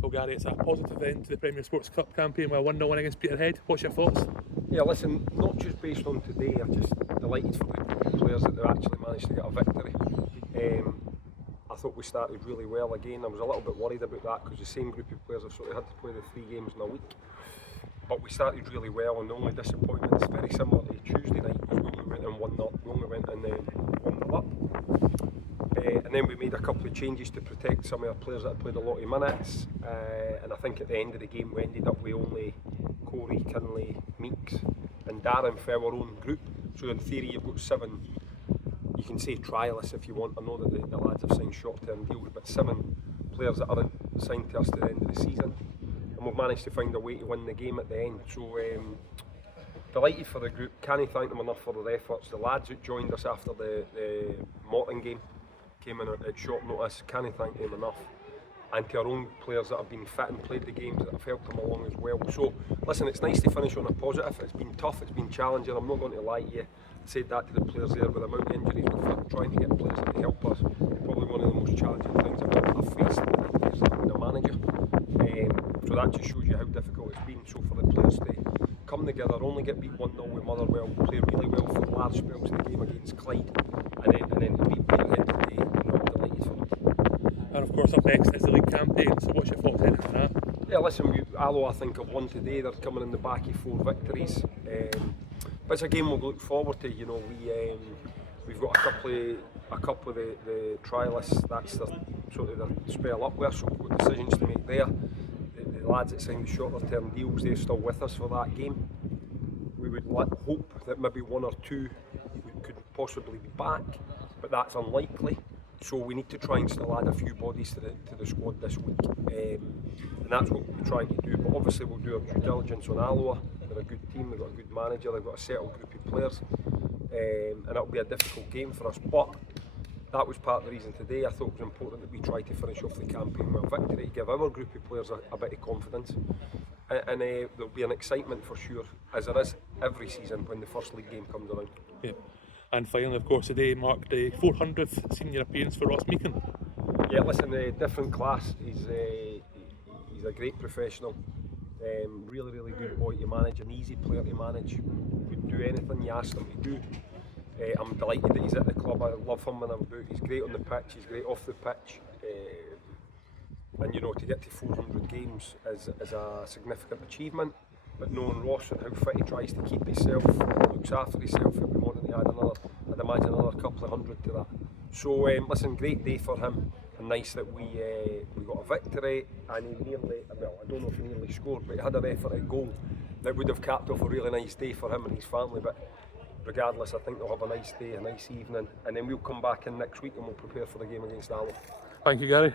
Well, Gary, it's a positive end to the Premier Sports Cup campaign with a 1-0 win against Peterhead. What's your thoughts? Yeah, listen, not just based on today, I'm just delighted for the players that they've actually managed to get a victory. I thought we started really well again. I was a little bit worried about that because the same group of players have sort of had to play the 3 games in a week. But we started really well, and the only disappointment is very similar to Tuesday night. We only went in 1-0, we only went in 1-0 up. And then we made a couple of changes to protect some of our players that had played a lot of minutes. And I think at the end of the game we ended up with only Corey, Kinley, Meeks and Darren for our own group. So in theory you've got 7, you can say trialists if you want. I know that the lads have signed short-term deals, but 7 players that aren't signed to us to the end of the season. And we've managed to find a way to win the game at the end. So delighted for the group. Can't thank them enough for their efforts. The lads that joined us after the Morton game came in at short notice. Can't thank them enough. And to our own players that have been fit and played the games that have helped them along as well. So listen, it's nice to finish on a positive. It's been tough, it's been challenging, I'm not going to lie to you. I said that to the players there with the amount of injuries we've had, trying to get players to help us. Probably one of the most challenging things I've faced as a manager. So that just shows you how difficult it's been. So for the players to come together, only get beat 1-0 with Motherwell, play really well for large spells in the game against Clyde, and then beat Peterhead today, I'm delighted for them. And of course up next is the league campaign, so what's your thoughts on that? Yeah, listen, Allo I think have won today. They're coming in the back of 4 victories. But it's a game we'll look forward to. You know, we've got a couple of the trialists. That's their sort of their spell up with us. So we've got decisions to make there. The lads that signed the shorter term deals, they're still with us for that game. We would hope that maybe 1 or 2 could possibly be back, but that's unlikely. So we need to try and still add a few bodies to the squad this week, and that's what we're trying to do. But obviously we'll do our due diligence on Alloa. They're a good team, they've got a good manager, they've got a settled group of players, and it'll be a difficult game for us. But that was part of the reason today. I thought it was important that we try to finish off the campaign with a victory to give our group of players a bit of confidence. And there'll be an excitement for sure, as there is every season when the first league game comes around. Yep. And finally, of course, today marked the 400th senior appearance for Ross Meekin. Yeah, listen, different class. He's a great professional. Really, really good boy to manage, an easy player to manage. Would do anything you ask him to do. I'm delighted that he's at the club. I love him when I'm about. He's great on the pitch, he's great off the pitch. And you know, to get to 400 games is a significant achievement. But knowing Ross and how fit he tries to keep himself, looks after himself, he'll be wanting to add I'd imagine another couple of 100 to that. So listen, great day for him, and nice that we got a victory, and he nearly, well, I don't know if he nearly scored, but he had an effort at goal that would have capped off a really nice day for him and his family. But regardless, I think they'll have a nice day, a nice evening, and then we'll come back in next week and we'll prepare for the game against Alloa. Thank you, Gary.